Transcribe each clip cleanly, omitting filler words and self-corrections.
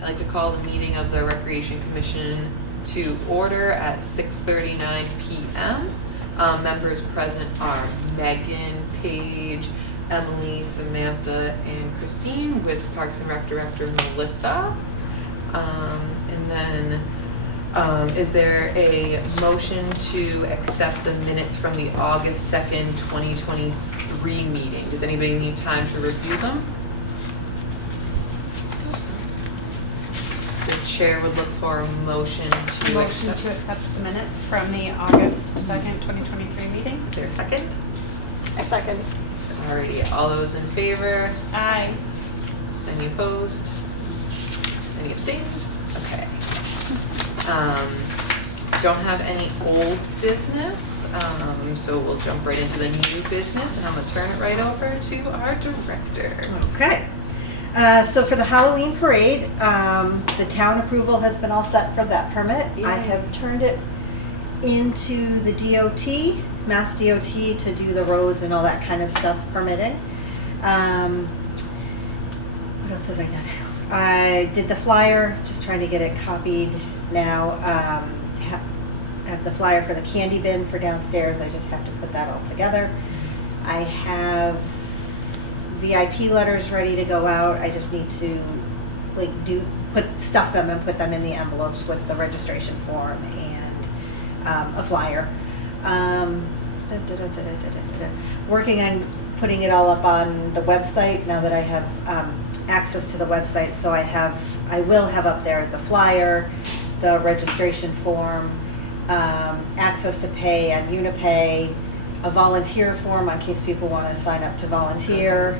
I'd like to call the meeting of the Recreation Commission to order at 6:39 p.m. Members present are Megan, Paige, Emily, Samantha, and Christine, with Parks and Rec Director Melissa. And then is there a motion to accept the minutes from the August 2nd, 2023 meeting? Does anybody need time to review them? The chair would look for a motion to accept. to accept the minutes from the August 2nd, 2023 meeting. Is there a second? A second. Alrighty, all those in favor? Aye. Any opposed? Any abstained? Okay. Don't have any old business, so we'll jump right into the new business, and I'm gonna turn it right over to our director. Okay. So for the Halloween parade, the town approval has been all set for that permit. I Yay. have turned it into the DOT, Mass DOT, to do the roads and all that kind of stuff permitting. What else have I done? I did the flyer, just trying to get it copied now. Have the flyer for the candy bin for downstairs. I just have to put that all together. I have VIP letters ready to go out. I just need to stuff them and put them in the envelopes with the registration form and a flyer. Working on putting it all up on the website now that I have access to the website. So I will have up there the flyer, the registration form, access to pay on Unipay, a volunteer form in case people want to sign up to volunteer.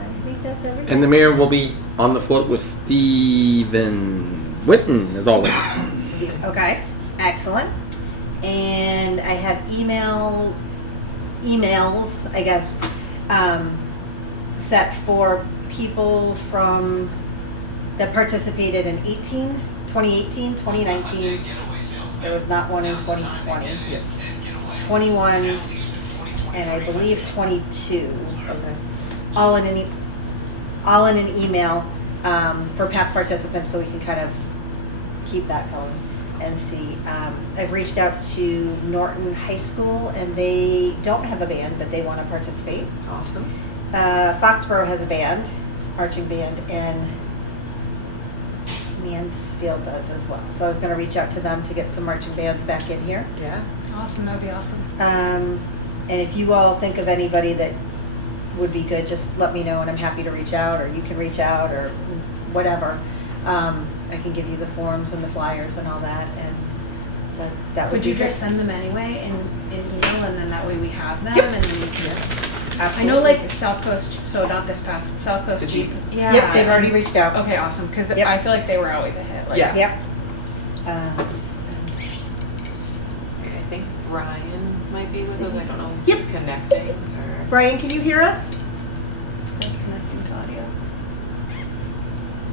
I think that's everything. And the mayor will be on the float with Stephen Witten, as always. Okay, excellent. And I have emails, I guess, set for people that participated in 2018, 2019. There was not one in 2020. 21, and I believe 22. Okay. All in an email for past participants, so we can kind of keep that going and see. I've reached out to Norton High School, and they don't have a band, but they want to participate. Awesome. Foxborough has a band, marching band, and Mansfield does as well. So I was going to reach out to them to get some marching bands back in here. Yeah. Awesome, that would be awesome. And if you all think of anybody that would be good, just let me know, and I'm happy to reach out, or you can reach out, or whatever. I can give you the forms and the flyers and all that, and that would Could be you good. just send them anyway in email, and then that way we have them, Yep. and then we can. I Absolutely. know, like, South Coast, so not this past, South Coast The Jeep. Jeep. Yeah. Yep, they've already reached out. Okay, awesome, because Yep. I feel like they were always a hit. Like, Yeah. Yep. Okay, I think Brian might be with us. I don't know if Yep. he's connecting or. Brian, can you hear us? It says connecting to audio.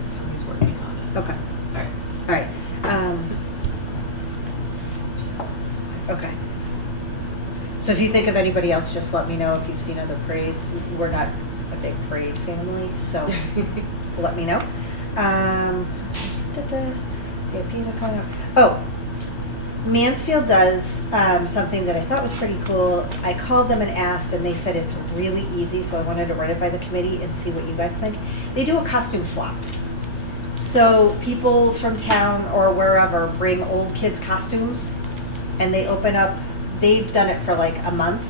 Somebody's working on it. Okay. All right. All right. Okay. So if you think of anybody else, just let me know if you've seen other parades. We're not a big parade family, so let me know. VIPs are coming up. Oh, Mansfield does something that I thought was pretty cool. I called them and asked, and they said it's really easy, so I wanted to run it by the committee and see what you guys think. They do a costume swap. So people from town or wherever bring old kids' costumes, and they open up, they've done it for like a month,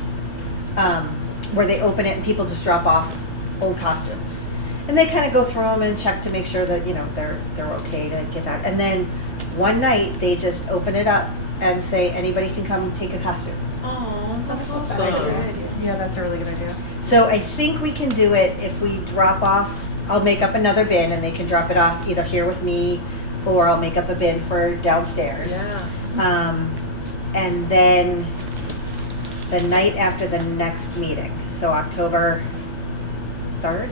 where they open it and people just drop off old costumes. And they kind of go through them and check to make sure that, they're okay to give out. And then one night, they just open it up and say, anybody can come take a costume. Oh, that's That's awesome. a good idea. Yeah, that's a really good idea. So I think we can do it if we drop off, I'll make up another bin and they can drop it off either here with me, or I'll make up a bin for downstairs. Yeah. And then the night after the next meeting, so October 3rd?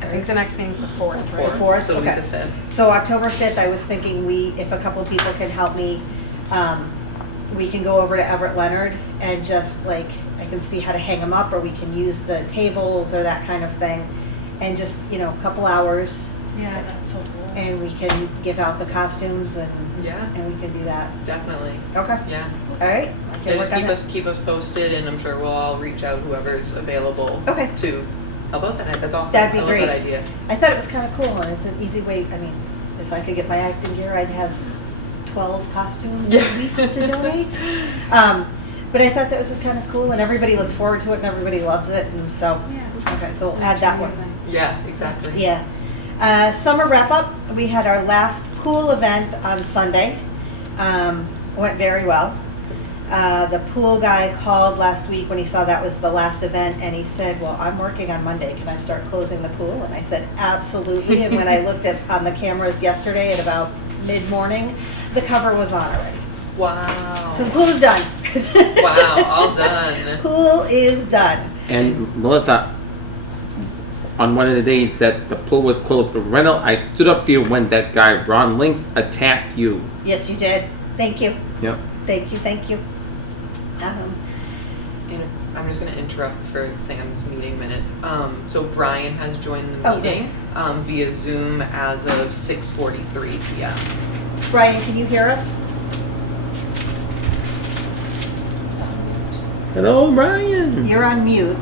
I think the next meeting's the 4th, right? The 4th? So it'll be Okay. the 5th. So October 5th, I was thinking if a couple people can help me, we can go over to Everett Leonard and just I can see how to hang them up, or we can use the tables or that kind of thing. And just, a couple hours, Yeah, that's so cool. and we can give out the costumes Yeah, and we can do that. definitely. Okay, Yeah. all right. I Yeah, can just work on that. keep us posted, and I'm sure we'll all reach out whoever's available. Okay. To help out. That's awesome. That'd be I love great. that idea. I thought it was kind of cool, and it's an easy way, I mean, if I could get my acting gear, I'd have 12 costumes Yeah. at least to donate. But I thought that was just kind of cool, and everybody looks forward to it, and everybody loves it, and so, Yeah. okay, so we'll add that one. Amazing. Yeah, exactly. Yeah. Summer wrap-up, we had our last pool event on Sunday. Went very well. The pool guy called last week when he saw that was the last event, and he said, well, I'm working on Monday, can I start closing the pool? And I said, absolutely, and when I looked on the cameras yesterday at about mid-morning, the cover was on already. Wow. So the pool is done. Wow, all done. Pool is done. And Melissa, on one of the days that the pool was closed for rental, I stood up there when that guy Ron Links attacked you. Yes, you did. Thank you. Yep. Thank you, thank you. And I'm just going to interrupt for Sam's meeting minutes. So Brian has joined the Oh, good. meeting via Zoom as of 6:43 p.m. Brian, can you hear us? Hello, Brian. You're on mute.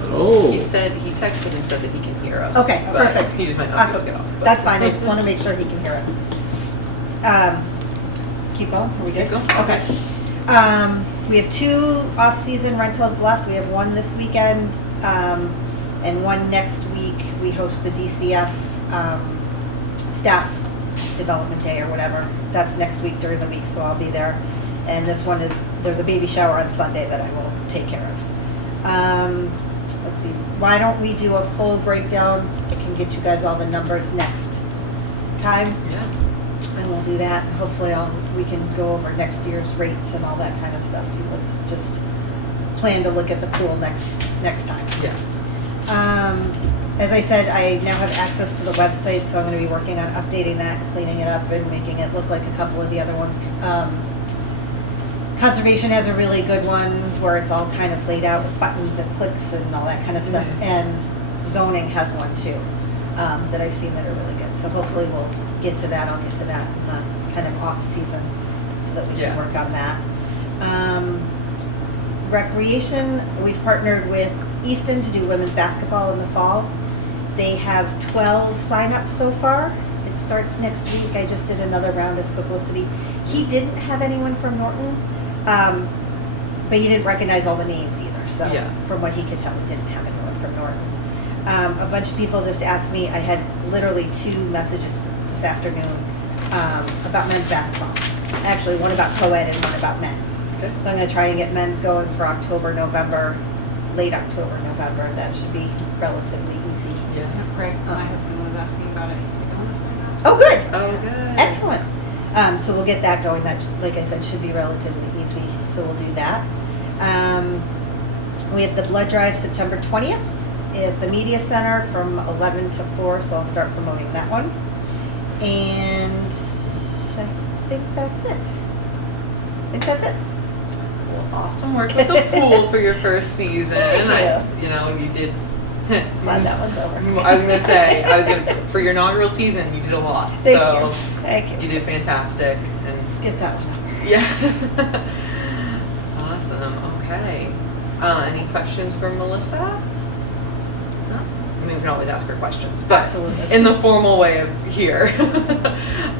Hello. He texted and said that he can hear us. Okay, but perfect. He just might not be able Awesome. to get off. but- That's fine, I just want to make sure he can hear us. Keep going, are we good? Keep going. Okay. We have 2 off-season rentals left. We have one this weekend, and one next week. We host the DCF Staff Development Day or whatever. That's next week during the week, so I'll be there. And this one is, there's a baby shower on Sunday that I will take care of. Let's see, why don't we do a full breakdown? I can get you guys all the numbers next time, Yeah. and we'll do that. Hopefully we can go over next year's rates and all that kind of stuff too. Let's just plan to look at the pool next time. Yeah. As I said, I now have access to the website, so I'm gonna be working on updating that, cleaning it up, and making it look like a couple of the other ones. Conservation has a really good one where it's all kind of laid out with buttons and clicks and all that kind of stuff. Mhm. And zoning has one too, that I've seen that are really good. So hopefully we'll get to that. I'll get to that in the kind of off season so that we can Yeah. work on that. Recreation, we've partnered with Easton to do women's basketball in the fall. They have 12 signups so far. It starts next week. I just did another round of publicity. He didn't have anyone from Norton, but he didn't recognize all the names either. So Yeah. from what he could tell, he didn't have anyone from Norton. A bunch of people just asked me, I had literally 2 messages this afternoon about men's basketball. Actually, one about co-ed and one about men's. Okay. So I'm gonna try and get men's going for October, November, late October, November. That should be relatively easy. Yeah. Greg, my husband was asking about it. He's like, I want to sign up. Oh, good. Oh, good. Excellent. So we'll get that going. That, like I said, should be relatively easy. So we'll do that. We have the blood drive September 20th at the Media Center from 11 to 4. So I'll start promoting that one. And I think that's it. Well, awesome work with the pool for your first season. Thank You did. Glad that one's over. I was gonna say, for your inaugural season, you did a lot. Thank so you. Thank you. you did fantastic. Let's get that one over. Yeah. Awesome. Okay. Any questions for Melissa? No? I mean, we can always ask her questions, but Absolutely. in the formal way of here.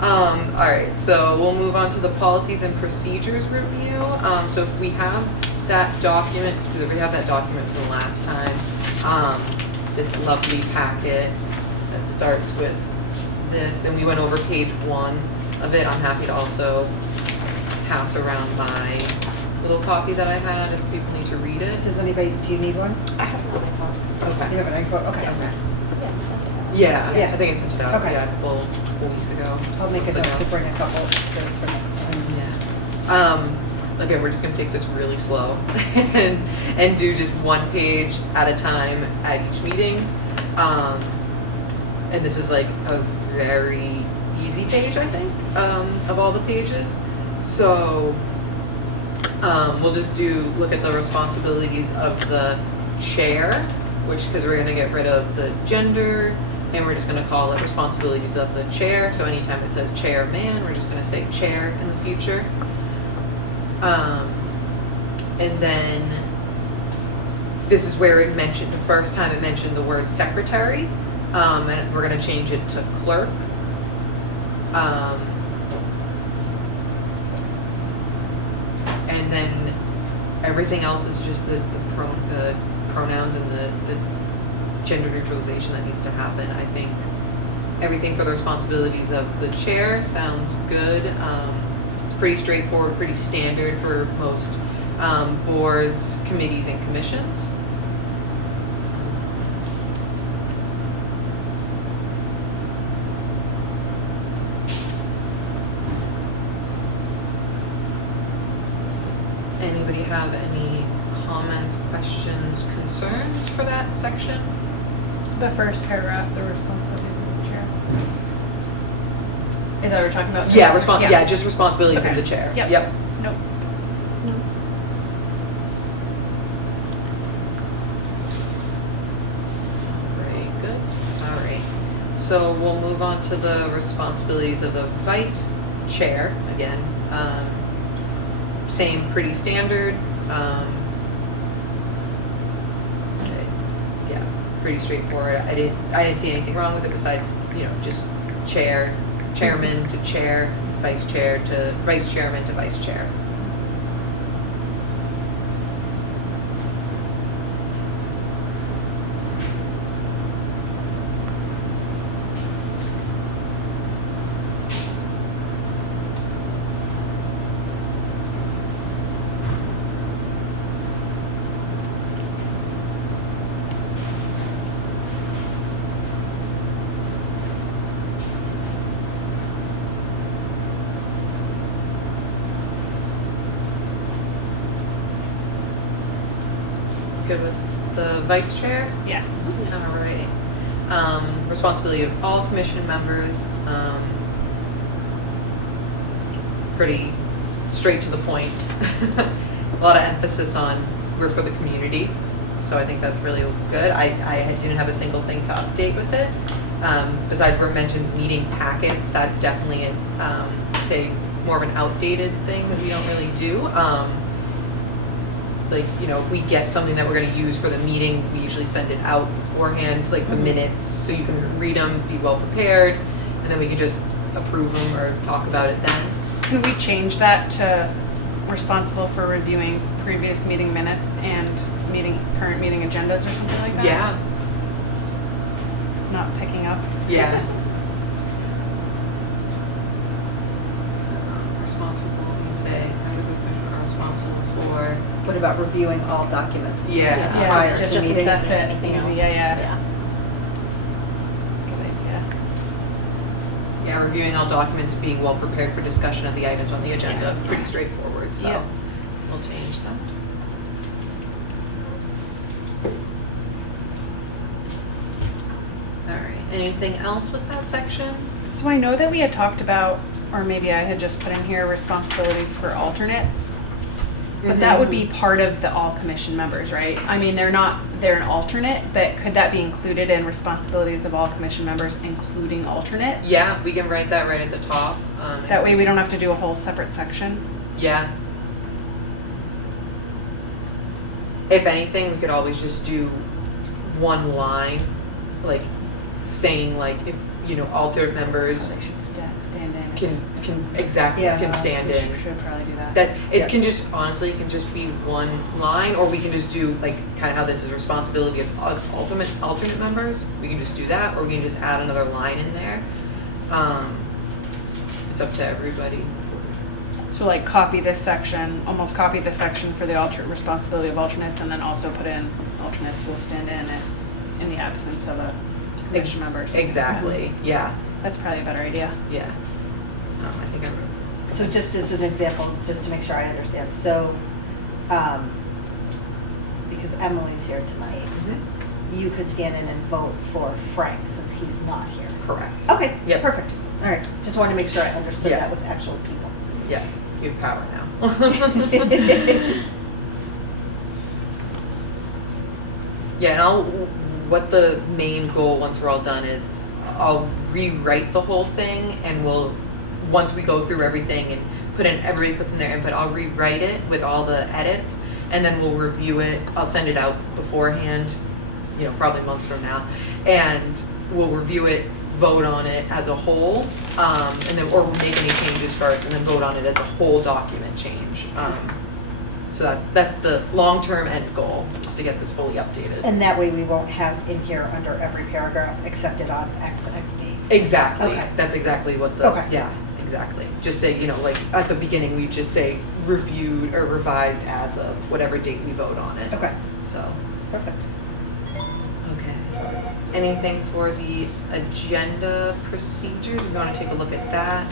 All right. So we'll move on to the policies and procedures review. So if we have that document, because we have that document from last time, this lovely packet that starts with this, and we went over page 1 of it. I'm happy to also pass around my little copy that I had if people need to read it. Do you need one? I have it on my phone. Okay. You have an info? Okay. Yeah, Yeah. I think I sent it out Okay. a couple weeks ago. I'll make a months note ago. to bring a couple upstairs for next time. Yeah. Again, we're just gonna take this really slow and do just one page at a time at each meeting. And this is like a very easy page, I think, of all the pages. So we'll just look at the responsibilities of the chair, because we're gonna get rid of the gender and we're just gonna call it responsibilities of the chair, so anytime it says chairman, we're just gonna say chair in the future. And then, this is where it mentioned, the first time it mentioned the word secretary, and we're gonna change it to clerk. And then everything else is just the pronouns and the gender neutralization that needs to happen. I think everything for the responsibilities of the chair sounds good. It's pretty straightforward, pretty standard for most boards, committees, and commissions. Anybody have any comments, questions, concerns for that section? The first paragraph, the responsibility of the chair. Is that what we're talking about? Yeah, just responsibilities of Okay. the chair. Yep. Nope. Alright, good. Alright. So we'll move on to the responsibilities of the vice chair again. Same, pretty standard. Okay. Yeah, pretty straightforward. I didn't see anything wrong with it besides, just chairman to chair, vice chair to vice chairman to vice chair. Good with the vice chair? Yes. All right. Responsibility of all commission members, pretty straight to the point. A lot of emphasis on we're for the community, so I think that's really good. I didn't have a single thing to update with it. Besides where it mentions meeting packets, that's definitely say more of an outdated thing that we don't really do. If we get something that we're going to use for the meeting, we usually send it out beforehand, like the minutes, so you can read them, be well prepared, and then we can just approve them or talk about it then. Can we change that to responsible for reviewing previous meeting minutes and current meeting agendas or something like that? Yeah, Not picking up. yeah. Responsible, we can say, members of the commission are responsible for. What about reviewing all documents? Yeah. Prior to Just in meetings? case there's anything Easy, else. yeah. Good idea. Yeah, reviewing all documents, being well prepared for discussion of the items on the agenda, pretty straightforward, so Yeah. we'll change that. All right, anything else with that section? So I know that we had talked about, or maybe I had just put in here responsibilities for alternates. But that would be part of the all commission members, right? I mean, they're an alternate, but could that be included in responsibilities of all commission members, including alternates? Yeah, we can write that right at the top. That way we don't have to do a whole separate section. Yeah. If anything, we could always just do one line, like saying like if, alternate members They should stand in. can exactly, Yeah. can stand in. Should probably do that. That, Yeah. it can just, honestly, it can just be one line, or we can just do like kind of how this is responsibility of us alternate members. We can just do that, or we can just add another line in there. It's up to everybody. So like copy this section, almost copy this section for the responsibility of alternates, and then also put in alternates will stand in if, in the absence of a commission member. or something. Exactly, yeah, That's probably a better idea. yeah. I think I wrote. So just as an example, just to make sure I understand, so, because Emily's here tonight, you could stand in and vote for Frank since he's not here. Correct. Okay, Yep. perfect. All right, just wanted to make sure I understood Yeah. that with actual people. Yeah, you have power now. Yeah, and what the main goal, once we're all done, is I'll rewrite the whole thing, and once we go through everything and everybody puts in their input, I'll rewrite it with all the edits, and then we'll review it. I'll send it out beforehand, probably months from now, and we'll review it, vote on it as a whole, and then, or we'll make any changes first, and then vote on it as a whole document change. So that's the long-term end goal, is to get this fully updated. And that way we won't have in here under every paragraph accepted on X date. Exactly. Okay. That's exactly what Okay. yeah, exactly. Just say, like at the beginning, we just say reviewed or revised as of whatever date we vote on it. Okay, So, perfect. okay. Anything for the agenda procedures? If you want to take a look at that.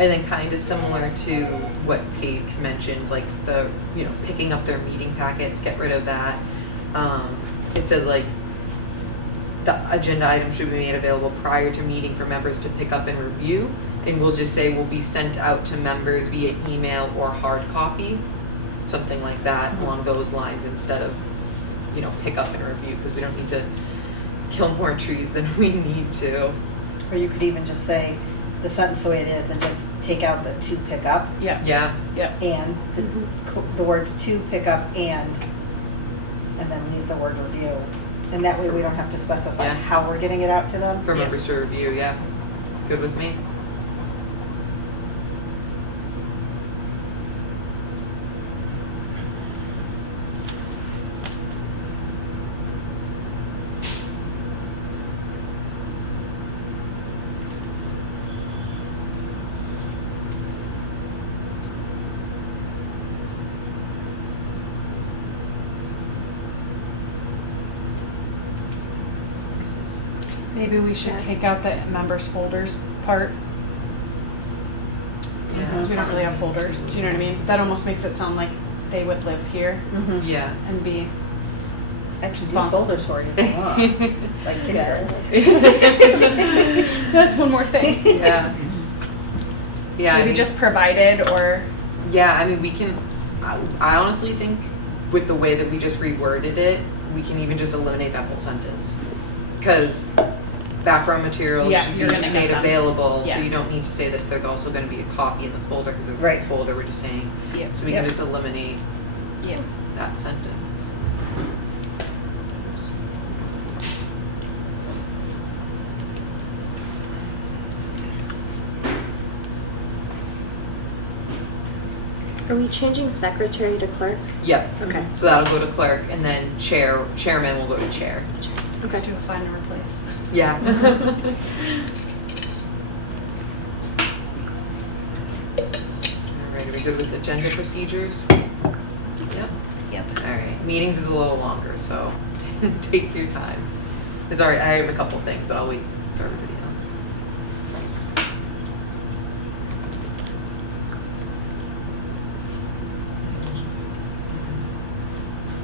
And then kind of similar to what Paige mentioned, like the, picking up their meeting packets, get rid of that. It says like, the agenda items should be made available prior to meeting for members to pick up and review. And we'll just say will be sent out to members via email or hard copy, something like that along those lines, instead of, pick up and review, because we don't need to kill more trees than we need to. Or you could even just say the sentence the way it is and just take out the to pick up Yeah. Yeah, and the words to pick up and then leave the word review. And that way we don't have to specify Yeah. how we're getting it out to them. for members to review, yeah. Good with me? Maybe we should take out the members folders part, because we don't really have folders, do you know what I mean? That almost makes it sound like they would live here Mhm. Yeah. and be, I can do Responsible. folders for you if you want, like kindergarten. that's one more thing. Yeah. Yeah, I Maybe mean, just provided or, yeah, I mean, we can, I honestly think with the way that we just reworded it, we can even just eliminate that whole sentence. Because background materials Yeah, should be you're gonna get made them. available, so Yeah. you don't need to say that there's also gonna be a copy in the folder, because of Right. the folder, we're just saying, yeah, so we can Yep. just eliminate yeah. that sentence. Are we changing secretary to clerk? Yep. Okay. So that'll go to clerk, and then chairman will go to chair. Let's Okay. do a find and replace. Yeah. Alright, are we good with agenda procedures? Yep. Yep. Alright, meetings is a little longer, so take your time. There's already, I have a couple things, but I'll wait for everybody else.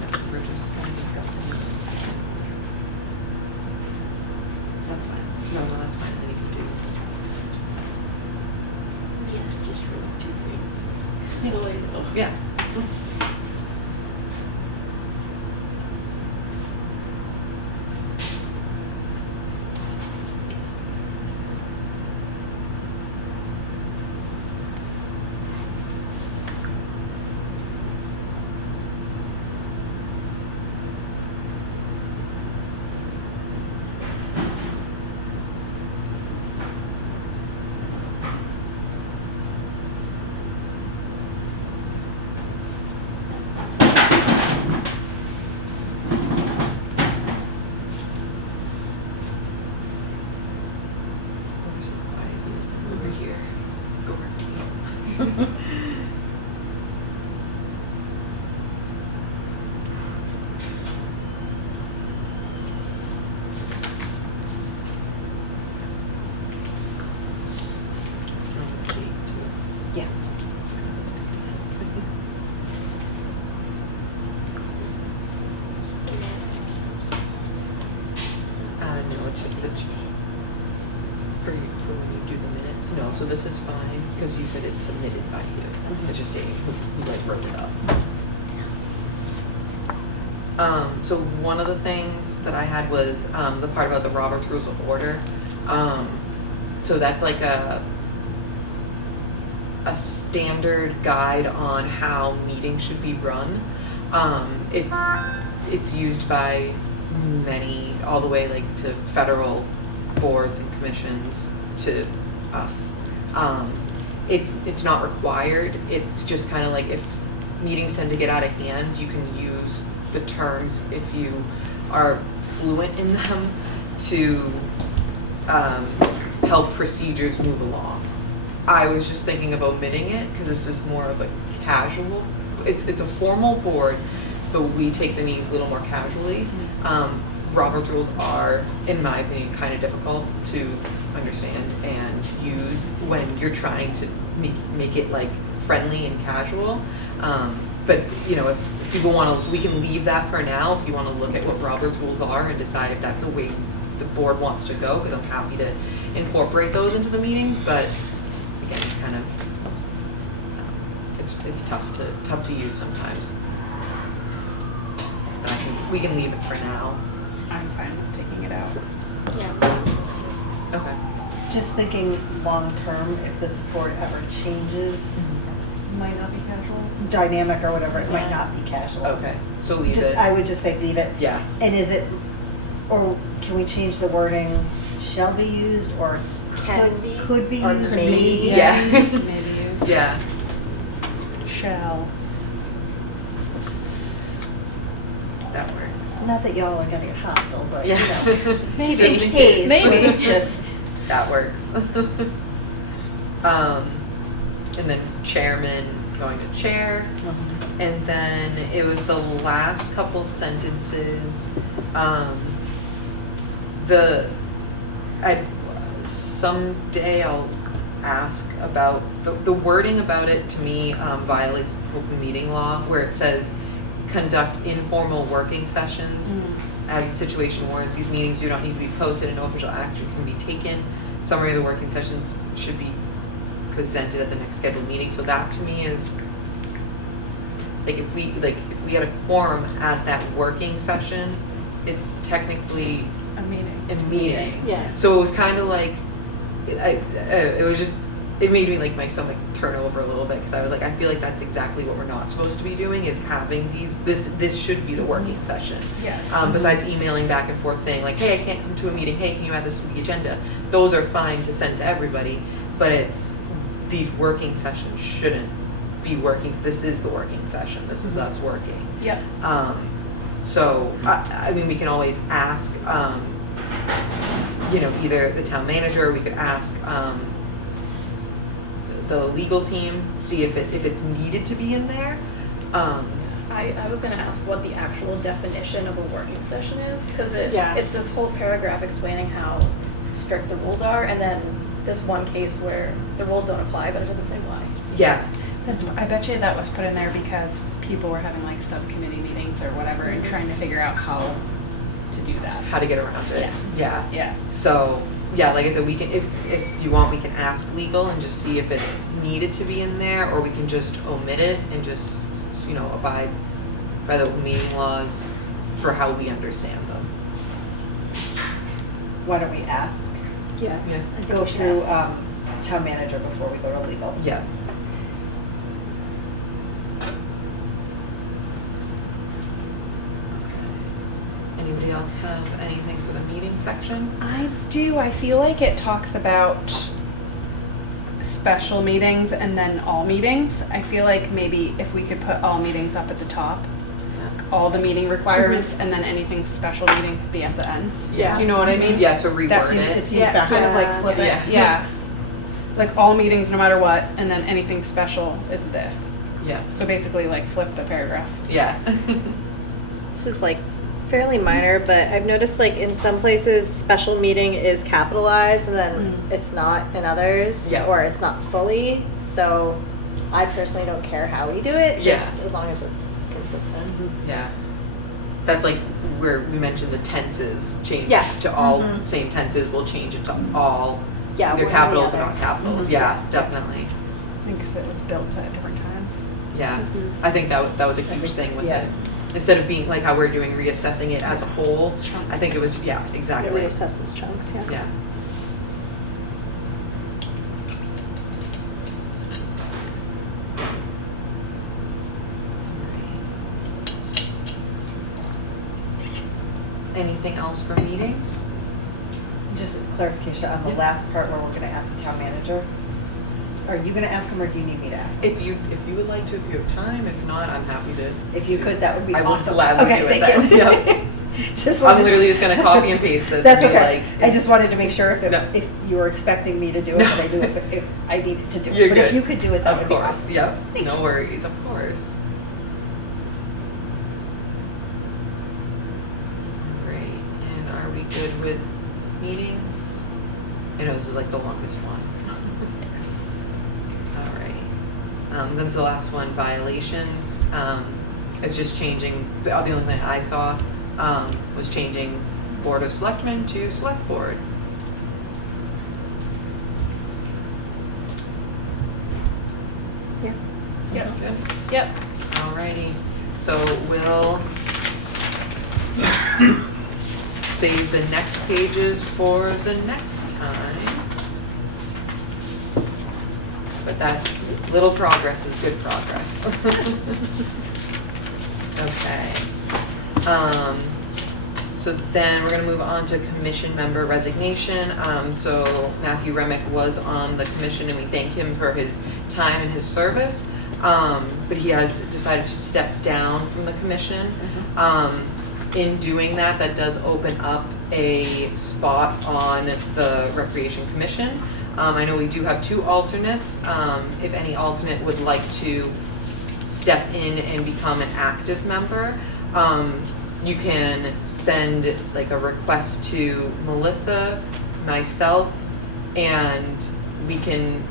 Yep, we're just kind of discussing. That's fine. No, that's fine, then you can do. Yeah, just for 2 things. Yeah. So like, Yeah. Where's your quiet? Over here. Go work team. Yeah. No, it's just the, for when you do the minutes, no, so this is fine, because you said it's submitted by you. It's just saying who like wrote it up. So one of the things that I had was, the part about the Robert's Rules of Order. So that's like a standard guide on how meetings should be run. It's used by many, all the way like to federal boards and commissions to us. It's not required. It's just kind of like if meetings tend to get out of hand, you can use the terms if you are fluent in them to help procedures move along. I was just thinking of omitting it because this is more of a casual. It's a formal board, but we take the meetings a little more casually. Robert's rules are, in my opinion, kind of difficult to understand and use when you're trying to make it like friendly and casual. But you know, if people want to, we can leave that for now. If you want to look at what Robert's rules are and decide if that's the way the board wants to go, because I'm happy to incorporate those into the meetings. But again, it's kind of it's tough to use sometimes. But we can leave it for now. I'm fine with taking it out. Yeah. Okay. Just thinking long-term, if this board ever changes Might not be casual. dynamic or whatever, it might not be casual. Okay. So leave Just, it. I would just say leave it. Yeah. And is it, or can we change the wording, shall be used, or Can be, could be or used, or may may be be. Yeah. used? Maybe use. Yeah. Shall. That works. Not that y'all are gonna get hostile, but, you Yeah. know, Maybe. just in case, Maybe. it's just, That works. And then chairman going to chair. And then it was the last couple sentences. Someday I'll ask about, the wording about it to me violates open meeting law where it says conduct informal working sessions as the situation warrants. These meetings do not need to be posted and no official action can be taken. Summary of the working sessions should be presented at the next scheduled meeting. So that to me is like if we had a quorum at that working session, it's technically A meeting. a meeting. Yeah. So it was kind of like it made me like my stomach turn over a little bit because I was like, I feel like that's exactly what we're not supposed to be doing is having this should be the working session. Yes. Besides emailing back and forth saying like, hey, I can't come to a meeting. Hey, can you add this to the agenda? Those are fine to send to everybody, but it's these working sessions shouldn't be working. This is the working session. This is us working. Yep. So I mean, we can always ask, either the town manager, or we could ask the legal team, see if it's needed to be in there. I was gonna ask what the actual definition of a working session is, because Yeah. it's this whole paragraph explaining how strict the rules are, and then this one case where the rules don't apply, but it doesn't say why. Yeah, I bet you that was put in there because people were having like subcommittee meetings or whatever and trying to figure out how to do that. how to get around it. Yeah. Yeah. So, yeah, like I said, we can, if you want, we can ask legal and just see if it's needed to be in there, or we can just omit it and just, abide by the meeting laws for how we understand them. why don't we ask? Yeah. Yeah. I think Go we should through, ask. town manager before we go to legal. Yeah. Anybody else have anything for the meeting section? I do. I feel like it talks about special meetings and then all meetings. I feel like maybe if we could put all meetings up at the top, all the meeting requirements, and then anything special meeting could be at the end. Yeah. Do you know what I mean? Yeah, so That reword seems- it. It seems Yeah, kind of backwards. like flip it. Yeah. Yeah. Like all meetings, no matter what, and then anything special is this. Yeah. So basically, like flip the paragraph. Yeah. This is like fairly minor, but I've noticed like in some places, special meeting is capitalized and then it's not in others, Yeah. or it's not fully. So I personally don't care how we do it, just as long as it's consistent. Yeah. That's like where we mentioned the tenses change Yeah. to all Mhm. same tenses. We'll change it to all Yeah, either one or the capitals or other. not capitals. Mhm. Yeah, definitely. I think 'cause it was built at different times. Yeah. Mhm. I think that was a I huge think thing that's- with yeah. it. instead of being like how we're doing, reassessing it as a whole. Chunks. I think it was, yeah, It exactly. reassesses chunks, yeah. Yeah. Anything else for meetings? Just clarification on the Yeah. last part where we're gonna ask the town manager. Are you gonna ask him or do you need me to ask him? If you would like to, if you have time, if not, I'm happy to. If you could, that would be I will awesome. gladly Okay, do it thank then. you. Yep. Just I'm wanted- literally just gonna copy and paste this. That's and be okay. like, I just wanted to make sure if No. if you were expecting me to do it, No. but I knew if I needed to do it. You're But if good. you could do it, that Of would be course, awesome. yep, Thank no you. worries, of course. Great, and are we good with meetings? I know this is like the longest one. Alright, then to the last one, violations, it's just changing, the only thing I saw, was changing Board of Selectmen to Select Board. Yeah. Yep. Good? Yep. Alrighty, so we'll save the next pages for the next time. But that little progress is good progress. Okay. So then we're gonna move on to commission member resignation. So Matthew Remick was on the commission and we thank him for his time and his service. But he has decided to step down from the commission. In doing that, that does open up a spot on the Recreation Commission. I know we do have 2 alternates. If any alternate would like to step in and become an active member, you can send like a request to Melissa, myself, and we can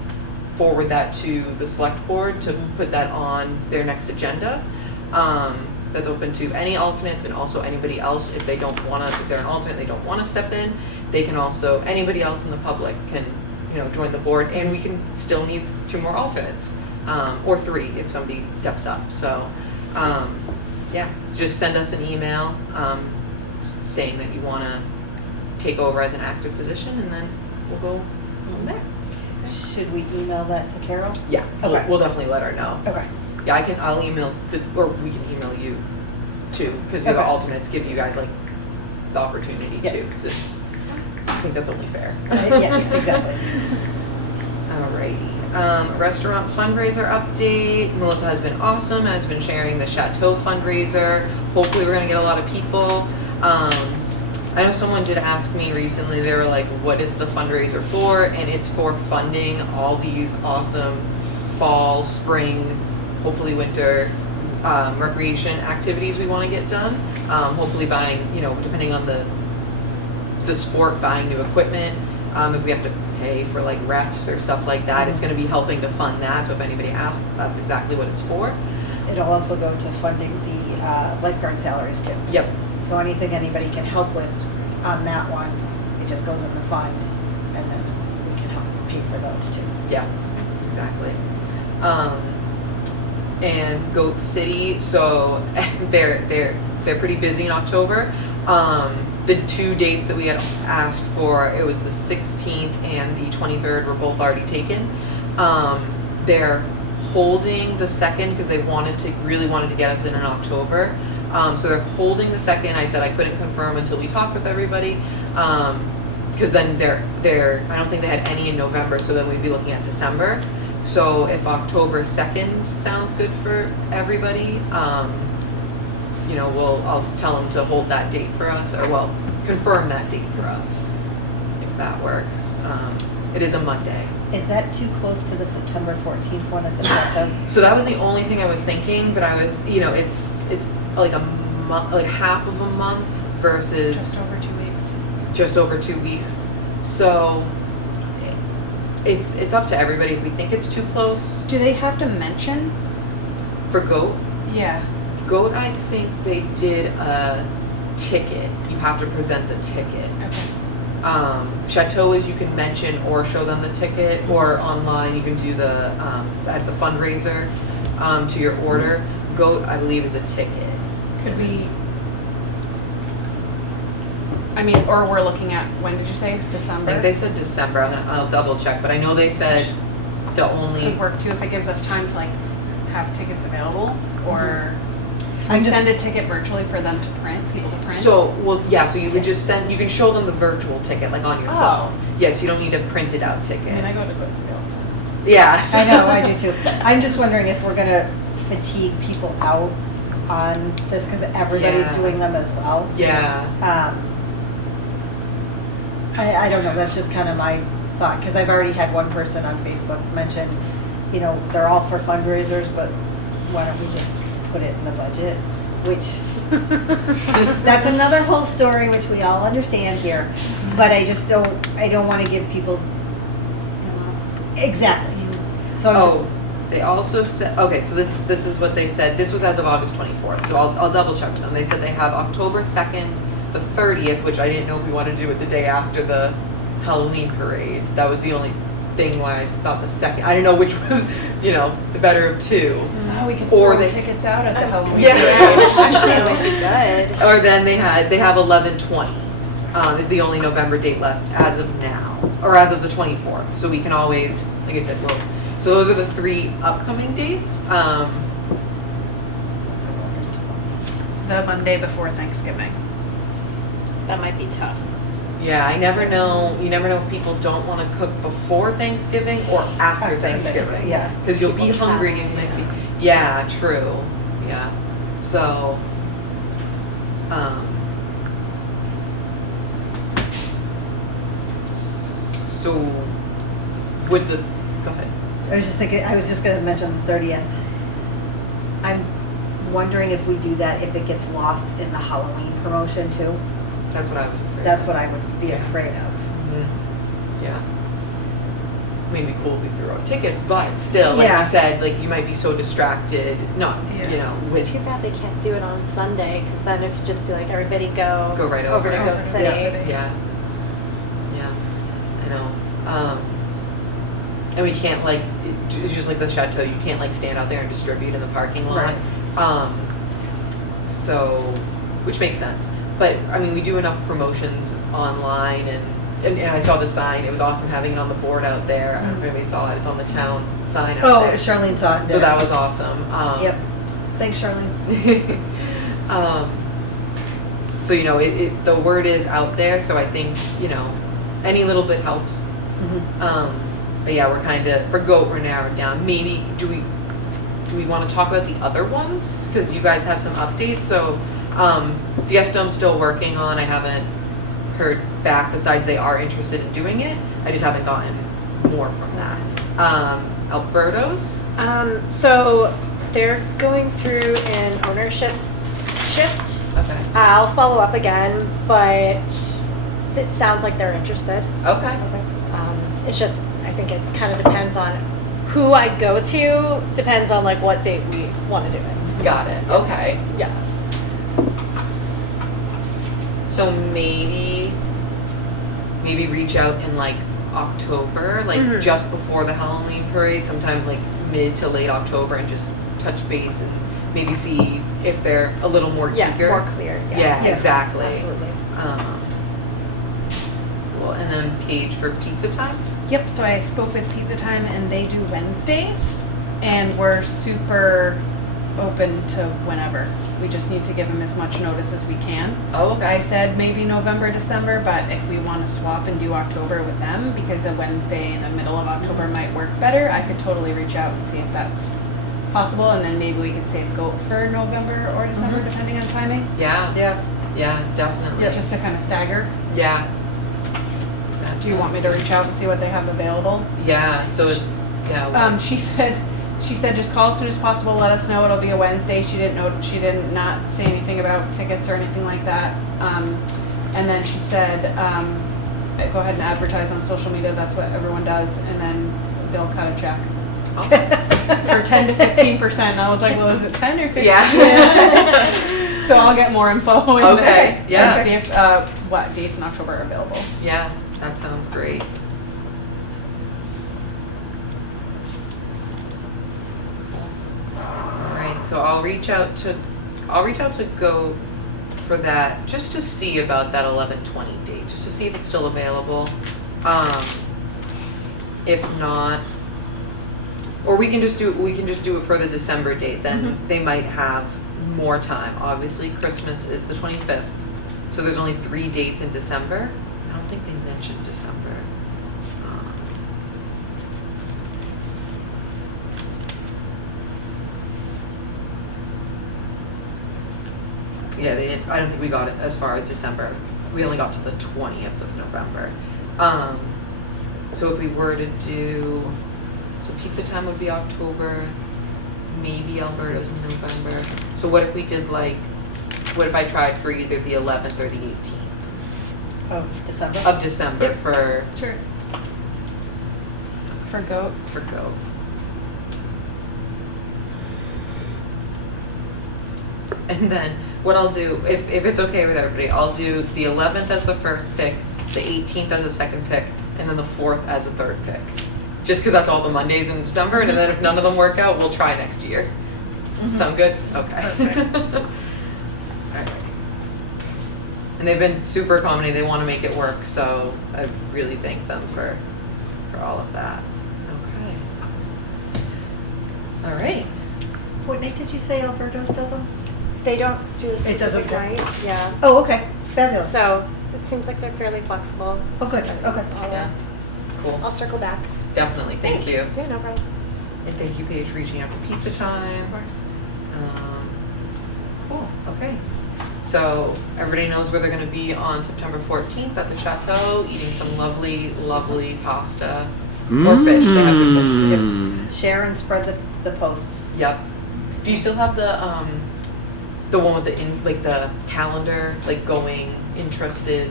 forward that to the select board to put that on their next agenda. That's open to any alternates and also anybody else if they don't wanna, if they're an alternate, they don't wanna step in, they can also, anybody else in the public can, you know, join the board, and we can still need 2 more alternates, or 3 if somebody steps up, so, yeah, just send us an email, saying that you wanna take over as an active position, and then we'll go from there. Should we email that to Carol? Yeah, Okay. we'll definitely let her know. Okay. Yeah, I'll email, or we can email you too, because you're the Okay. alternates, give you guys like the opportunity Yeah. too, because it's, I think that's only fair. Yeah, exactly. Alrighty, restaurant fundraiser update, Melissa has been awesome, has been sharing the Chateau fundraiser, hopefully we're gonna get a lot of people. I know someone did ask me recently, they were like, what is the fundraiser for? And it's for funding all these awesome fall, spring, hopefully winter, recreation activities we wanna get done. Hopefully buying, you know, depending on the sport, buying new equipment, if we have to pay for like refs or stuff like that, it's gonna be helping to fund that, so if anybody asks, that's exactly what it's for. It'll also go to funding the lifeguard salaries too. Yep, So anything anybody can help with on that one, it just goes in the fund, and then we can help pay for those too. yeah, exactly. And Goat City, so they're pretty busy in October. The 2 dates that we had asked for, it was the 16th and the 23rd were both already taken. They're holding the 2nd because they really wanted to get us in October. So they're holding the 2nd. I said I couldn't confirm until we talked with everybody. Because then I don't think they had any in November, so then we'd be looking at December. So if October 2nd sounds good for everybody, you know, I'll tell them to hold that date for us, or well, confirm that date for us, if that works. It is a Monday. Is that too close to the September 14th one at the Chateau? So that was the only thing I was thinking, but I was, you know, it's like like half of a month versus Just over 2 weeks. just over 2 weeks. So it's up to everybody if we think it's too close. Do they have to mention? For Goat, Yeah. Goat, I think they did a ticket. You have to present the ticket. Okay. Chateau is you can mention or show them the ticket, or online you can do the at the fundraiser to your order. Goat, I believe, is a ticket. Could we, I mean, or we're looking at, when did you say, I December? think they said December, I'll double check, but I know they said the only, Could work too, if it gives us time to like have tickets available, or I'm we just- send a ticket virtually for them to print, people to print? so, well, yeah, so you would just send, you can show them the virtual ticket, like on your Oh. phone. Yes, you don't need a printed out I ticket. mean, I go to Goodsey all the time. Yeah. I know, I do too. I'm just wondering if we're gonna fatigue people out on this, because everybody's Yeah. doing them as well. Yeah, I don't know, that's just kind of my thought, because I've already had one person on Facebook mention, you know, they're all for fundraisers, but why don't we just put it in the budget? Which, that's another whole story, which we all understand here, but I just I don't want to give people, exactly. So I'm just, oh, they also said, okay, so this is what they said, this was as of August 24th, so I'll double check with them. They said they have October 2nd, the 30th, which I didn't know if we wanted to do it the day after the Halloween parade. That was the only thing why I thought the second, I didn't know which was, you know, the better of two. Oh, we could Or throw they- tickets out at the I was Halloween. Yeah. parade. Actually, it would be good. Or then they have 11/20, is the only November date left as of now, or as of the 24th. So we can always, like I said, well, so those are the 3 upcoming dates. The Monday before Thanksgiving. That might be tough. Yeah, I never know, you never know if people don't want to cook before Thanksgiving or after After Thanksgiving. Thanksgiving, yeah. Because you'll be People hungry travel, and maybe, yeah, true, yeah. So, so would the, go ahead. I was just thinking, I was just gonna mention the 30th. I'm wondering if we do that, if it gets lost in the Halloween promotion too. That's what I was afraid of. That's what I would be Yeah. afraid of. Mhm. Yeah. I mean, it'd be cool if we threw out tickets, but still, like Yeah. you said, like you might be so distracted, not, Yeah. you know, It's with, too bad they can't do it on Sunday, because then it could just be like, everybody go. Go right over to over. Goat Yeah. City. yeah. Yeah, I know. And we can't like, it's just like the Chateau, you can't like stand out there and distribute in the parking lot. Right. So, which makes sense. But, I mean, we do enough promotions online and I saw the sign, it was awesome having it on the board out there. I don't know if anybody saw it, it's on the town sign out Oh, there. Charlene saw it So there. that was awesome. Yep. Thanks, Charlene. So, you know, the word is out there, so I think, you know, any little bit helps. Mhm. But yeah, we're kind of, for GOAT, we're narrowed down. Maybe, do we want to talk about the other ones? Because you guys have some updates, so, Fiesta I'm still working on, I haven't heard back, besides they are interested in doing it. I just haven't gotten more from that. Alberto's? So they're going through an ownership shift. Okay. I'll follow up again, but it sounds like they're interested. Okay. It's just, I think it kind of depends on who I go to, depends on like what date we want to do it. Got it, okay. Yeah. So maybe reach out in like October, like Mhm. just before the Halloween parade, sometime like mid to late October, and just touch base and maybe see if they're a little more Yeah, eager. more clear. Yeah, Yeah, exactly. Absolutely. Cool. And then Paige for pizza time. Yep, so I spoke with Pizza Time and they do Wednesdays and we're super open to whenever. We just need to give them as much notice as we can. Oh, I said maybe November, December, but if we want to swap and do October with them, because a Wednesday in the middle of October might work better, I could totally reach out and see if that's possible, and then maybe we could save GOAT for November or December, Mhm. depending on timing. Yeah, Yeah. definitely. Just to kind of stagger. Yeah. Do you want me to reach out and see what they have available? Yeah, so it's, yeah. She said just call as soon as possible, let us know, it'll be a Wednesday. She didn't not say anything about tickets or anything like that. And then she said, go ahead and advertise on social media, that's what everyone does, and then they'll cut a check Awesome. for 10 to 15%. And I was like, well, is it 10 or 15? Yeah. So I'll get more info in Okay, there yeah. and see if, what dates in October are available. Yeah, that sounds great. Alright, so I'll reach out to I'll reach out to Go for that, just to see about that 11/20 date, just to see if it's still available. If not, or we can just do it for the December date, then they might have more time. Obviously, Christmas is the 25th, so there's only 3 dates in December. I don't think they mentioned December. Yeah, they didn't, I don't think we got it as far as December. We only got to the 20th of November. So if we were to do, so pizza time would be October, maybe Alberto's in November. So what if we did like, what if I tried for either the 11th or the 18th Of December? of December Yep. for Sure. For goat. Go? And then what I'll do, if it's okay with everybody, I'll do the 11th as the first pick, the 18th as the second pick, and then the 4th as a third pick. Just because that's all the Mondays in December, and then if none of them work out, we'll try next year. Sound good? Okay. Perfect. Alright. And they've been super accommodating, they want to make it work, so I really thank them for all of that. Okay. Alright. What night did you say Alberto's does them? They don't do a doesn't specific go- night, yeah. Oh, okay, fabulous. So it seems like they're fairly flexible. Oh, good, okay. Yeah. Cool. I'll circle back. Definitely, thank you. Yeah, no problem. And thank you, Paige, for reaching out for pizza time. Cool, okay. So everybody knows where they're gonna be on September 14th at the Chateau, eating some lovely, lovely pasta. Or fish, they have good fish. Share and spread the posts. Yep. Do you still have the one with like the calendar, like going, interested,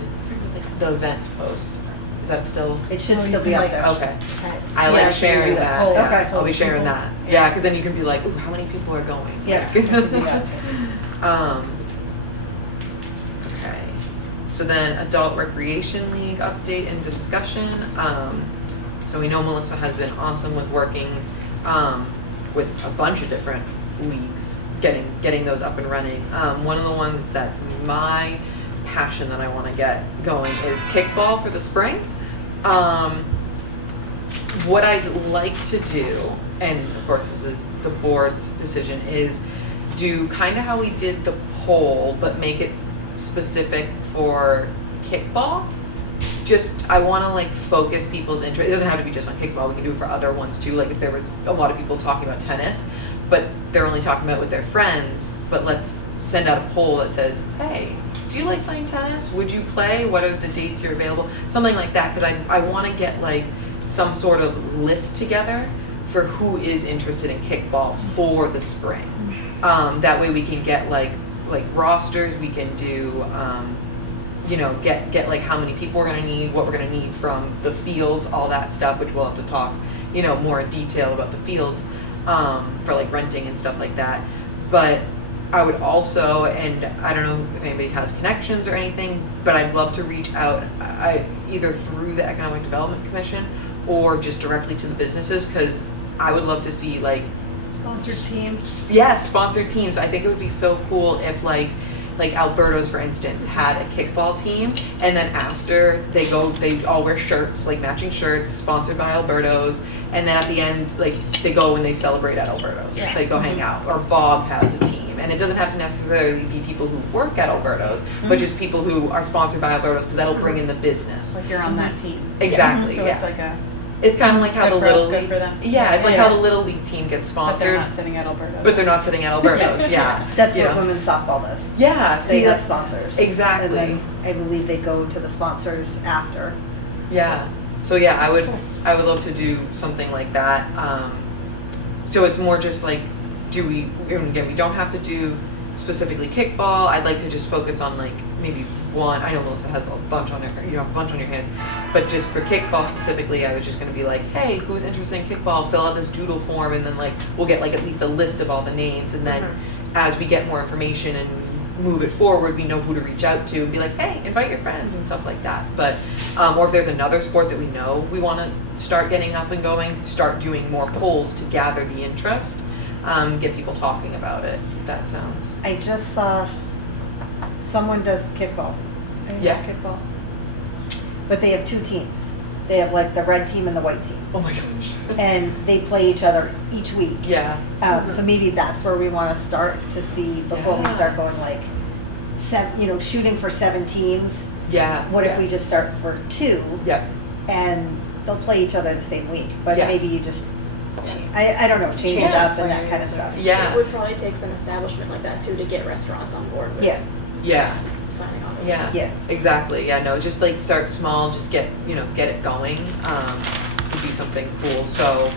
like the event post? Is that still? It should Oh, still you be can, up there. Okay. I Yeah, like you sharing do that. that. Oh, Yeah, okay. I'll be sharing People. that. Yeah. Yeah, because then you can be like, ooh, how many people are going? Yeah, Like- you can do that too. Okay. So then Adult Recreation League update and discussion. So we know Melissa has been awesome with working with a bunch of different leagues, getting those up and running. One of the ones that's my passion that I want to get going is kickball for the spring. What I'd like to do, and of course this is the board's decision, is do kind of how we did the poll, but make it specific for kickball. Just, I want to like focus people's interest. It doesn't have to be just on kickball. We can do it for other ones too. Like if there was a lot of people talking about tennis, but they're only talking about it with their friends, but let's send out a poll that says, hey, do you like playing tennis? Would you play? What are the dates you're available? Something like that, because I want to get like some sort of list together for who is interested in kickball for the spring. That way we can get like rosters, we can do, get like how many people we're gonna need, what we're gonna need from the fields, all that stuff, which we'll have to talk, more in detail about the fields, for like renting and stuff like that. But I would also, and I don't know if anybody has connections or anything, but I'd love to reach out, either through the Economic Development Commission or just directly to the businesses, because I would love to see like Sponsored teams. yeah, sponsored teams. I think it would be so cool if like Alberto's, for instance, had a kickball team, and then after they all wear shirts, like matching shirts, sponsored by Alberto's, and then at the end, like they go and they celebrate at Alberto's. Yeah. They go hang out, or Bob has a team, and it doesn't have to necessarily be people who work at Alberto's, but just people who are sponsored by Alberto's, because that'll bring in the business. Like you're on that team. Exactly. So yeah. it's like a, It's kind of like how Good the for us, little good league. for them. Yeah, it's like Yeah. how the little league team gets but they're sponsored, not sitting at Alberta. but they're not sitting at Alberto's. Yeah. That's Yeah. what women's softball does. Yeah, They see have that's sponsors. exactly. And then I believe they go to the sponsors after. Yeah. So yeah, I would love to do something like that. So it's more just like, and again, we don't have to do specifically kickball. I'd like to just focus on like maybe one. I know Melissa has a bunch on her, a bunch on your hands, but just for kickball specifically, I was just gonna be like, hey, who's interested in kickball? Fill out this doodle form, and then like we'll get like at least a list of all the names, and then as we get more information and move it forward, we know who to reach out to and be like, hey, invite your friends and stuff like that. But or if there's another sport that we know we want to start getting up and going, start doing more polls to gather the interest, get people talking about it. that sounds. I just saw someone does kickball. I think Yeah. it's kickball. But they have 2 teams. They have like the red team and the white team. Oh my gosh. And they play each other each week. Yeah. So maybe that's where we want to start to see before we Yeah. start going like, shooting for 7 teams. Yeah. What yeah. if we just start for 2 Yeah. and they'll play each other the same week? But Yeah. maybe you just, I don't know, change it Yeah. up and that kind of stuff. Yeah. It would probably take some establishment like that too to get restaurants on board with Yeah, Yeah. signing on. Yeah. yeah. Exactly. Yeah. No. Just like start small. Just get it going. Would be something cool. So,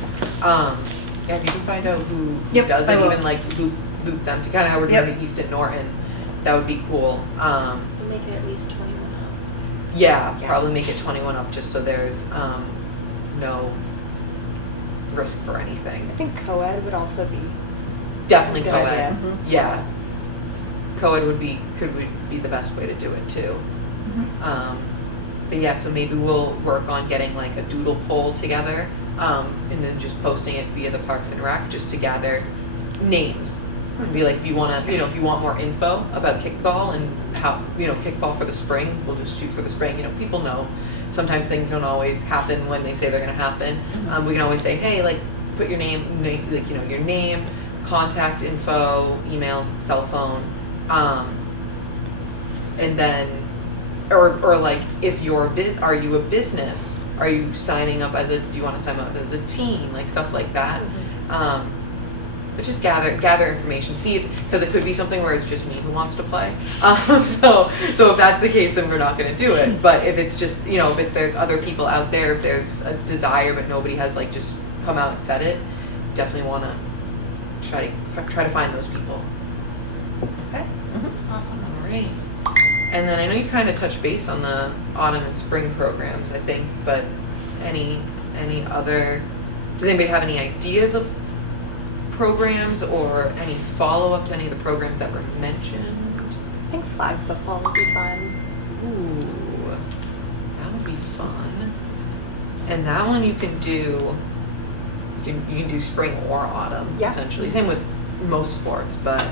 yeah. If you can find out who Yep, does I it, will. even like loop them to kind of how we're doing Yep. the East and Norton. That would be cool. We'll make it at least 21 up. Yeah. Yeah. Probably make it 21 up just so there's no risk for anything. I think co-ed would also be. Definitely Good co-ed. idea. Mhm. Yeah. Co-ed would be the best way to do it too. Mhm. But yeah, so maybe we'll work on getting like a doodle poll together, and then just posting it via the Parks and Rec just to gather names. And be like, if you wanna, if you want more info about kickball and how, kickball for the spring, we'll just shoot for the spring. People know sometimes things don't always happen when they say they're gonna happen. We can always say, hey, like, put your name, your name, contact info, email, cell phone, and then, or like, if you're are you a business? Are you signing up do you want to sign up as a team? Like stuff like that. But just gather information. See because it could be something where it's just me who wants to play. So if that's the case, then we're not going to do it. But if it's just, if there's other people out there, if there's a desire but nobody has like just come out and said it, definitely want to try to find those people. Okay. Awesome. All right. And then I know you kind of touched base on the autumn and spring programs, I think, but any other, does anybody have any ideas of programs or any follow-up to any of the programs that were mentioned? I think flag football would be fun. Ooh, that would be fun. And that one you can do, you can do spring or autumn, Yeah. essentially. Same with most sports, but,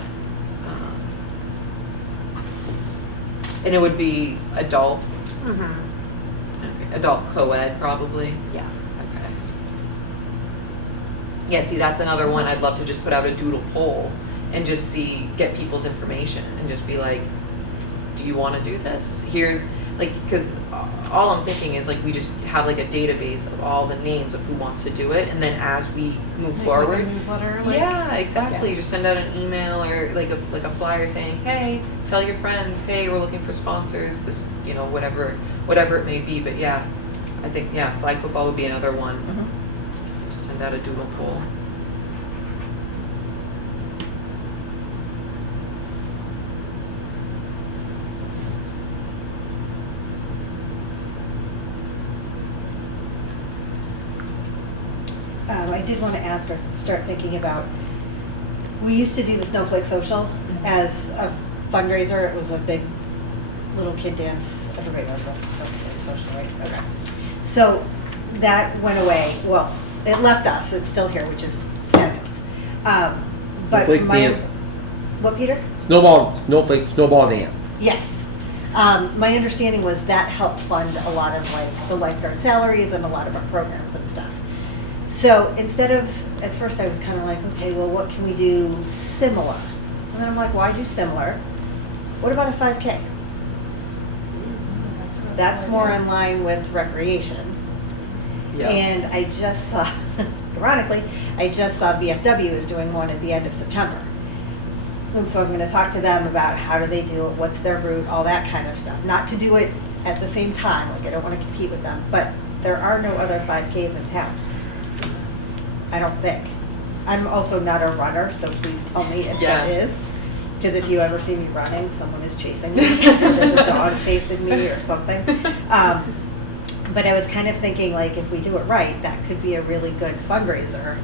and it would be adult, Mm-hmm. okay, adult co-ed probably. Yeah. Okay. Yeah, see, that's another one I'd love to just put out a doodle poll and just get people's information and just be like, do you want to do this? Here's, like, because all I'm thinking is, like, we just have, like, a database of all the names of who wants to do it, and then as we move forward. Like a newsletter. Like, Yeah, exactly. Yeah. Just send out an email or like a flyer saying, "Hey, tell your friends. Hey, we're looking for sponsors. This, whatever it may be." But yeah, I think flag football would be another one. Mhm. Just send out a doodle poll. I did want to ask or start thinking about, we used to do the Snowflake Social as a fundraiser. It was a big little kid dance. Everybody knows about the Snowflake Social, right? Okay. So that went away. Well, it left us. It's still here, which is fabulous. But Snowflake my, dance. what, Peter? Snowball dance. Yes. My understanding was that helped fund a lot of like the lifeguard salaries and a lot of our programs and stuff. So instead of, at first I was kind of like, okay, well, what can we do similar? And then I'm like, why do similar? What about a 5K? That's more in line with recreation. Yeah. And I just saw, ironically, I just saw VFW is doing one at the end of September. And so I'm going to talk to them about how do they do it, what's their route, all that kind of stuff. Not to do it at the same time, like I don't want to compete with them, but there are no other 5Ks in town. I don't think. I'm also not a runner, so please tell me if Yeah. that is. Because if you ever see me running, someone is chasing me. There's a dog chasing me or something. But I was kind of thinking, like, if we do it right, that could be a really good fundraiser.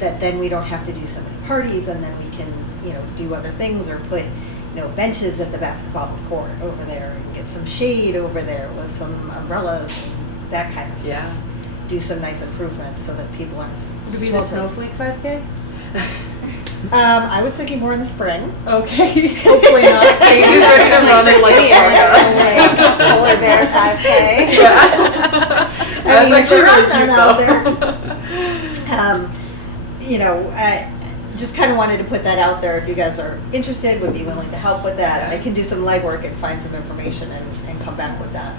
That then we don't have to do so many parties, and then we can, do other things or put, benches at the basketball court over there and get some shade over there with some umbrellas and that kind of stuff. Yeah. Do some nice improvements so that people aren't Would it be the sweltering. Snowflake 5K? I was thinking more in the spring. Okay, hopefully not. Katie's ready to run it like a Like parka. Polar bear 5K. Yeah. I That's mean, if actually you're really out cute there. though. You know, I just kind of wanted to put that out there. If you guys are interested, would be willing to help with that. Yeah. I can do some legwork and find some information and come back with that.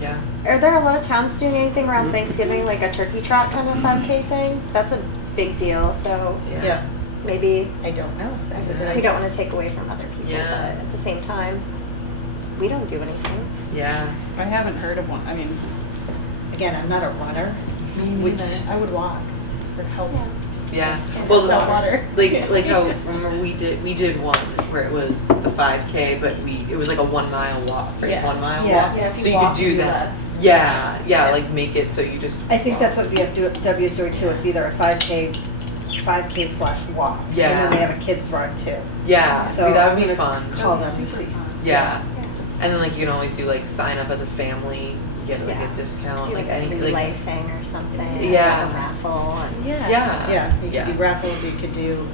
Yeah. Are there a lot of towns doing anything around Thanksgiving, like a turkey trot kind of 5K thing? That's a big deal, so Yeah. maybe I don't know. That's a good we idea. don't want to take away from other people, Yeah. but at the same time, we don't do anything. Yeah. I haven't heard of one, I mean, Again, I'm not a runner. me Which- neither. I would walk for help. Yeah. Well, Well, salt water. like how remember we did one where it was the 5K, but it was like a 1 mile walk, right? Yeah. 1 mile Yeah. walk. Yeah, if you so you walk, could you do do that. less. Yeah, like make it so you just. I think that's what VFW is doing too. It's either a 5K/walk. Yeah. And then they have a kids run too. Yeah. So see, that I'm would be gonna fun. Call them That'd be and see. super fun. Yeah. And then like you can always do like sign up as a family, you get like Yeah. a discount, Do like like a any relay like. thing or something. Yeah. Or a raffle. And Yeah. Yeah, you Yeah. could do raffles, you could do,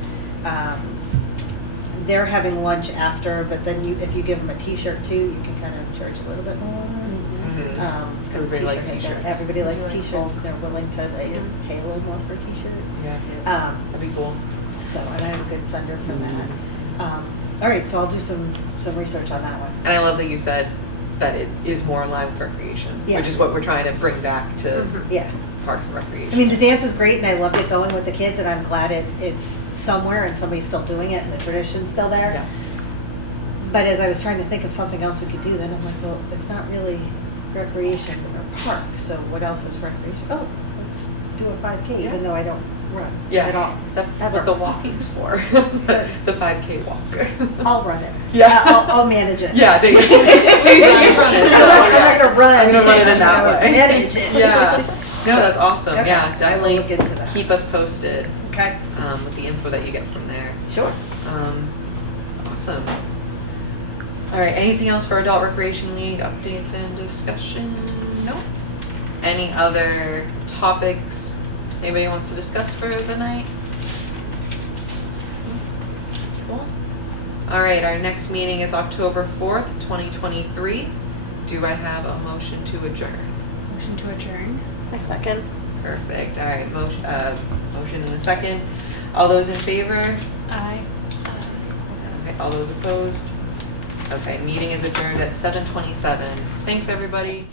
they're having lunch after, but then if you give them a t-shirt too, you can kind of charge a little bit more. Mhm. 'Cause Everybody likes t-shirt- t-shirts. Everybody likes Like t-shirts, and they're willing to like, pay a little more for a t-shirt. Yeah. That'd be cool. So, and I have a good vendor for that. All right, so I'll do some research on that one. And I love that you said that it is more in line with recreation, Yeah. which is what we're trying to bring back to Yeah. Parks and Recreation. I mean, the dance was great, and I loved it going with the kids, and I'm glad it's somewhere and somebody's still doing it, and the tradition's still there. Yeah. But as I was trying to think of something else we could do, then I'm like, well, it's not really recreation or park, so what else is recreation? Oh, let's do a 5K, Yeah. even though I don't run Yeah. at all. That's Ever. what the walking's for. The 5K walk. I'll run it. Yeah. I'll manage it. Yeah, they, we usually run it. I'm not gonna run. I'm gonna run it in that I'm gonna way. manage it. Yeah. No, that's awesome. Okay, Yeah, I will definitely look into that. keep us posted Okay, with the info that you get from there. sure. Awesome. All right, anything else for Adult Recreation League updates and discussion? No? Any other topics anybody wants to discuss for the night? Cool. All right, our next meeting is October 4th, 2023. Do I have a motion to adjourn? Motion to adjourn. My second. Perfect. All right, motion in a second. All those in favor? Aye. Okay, all those opposed? Okay, meeting is adjourned at 7:27. Thanks, everybody.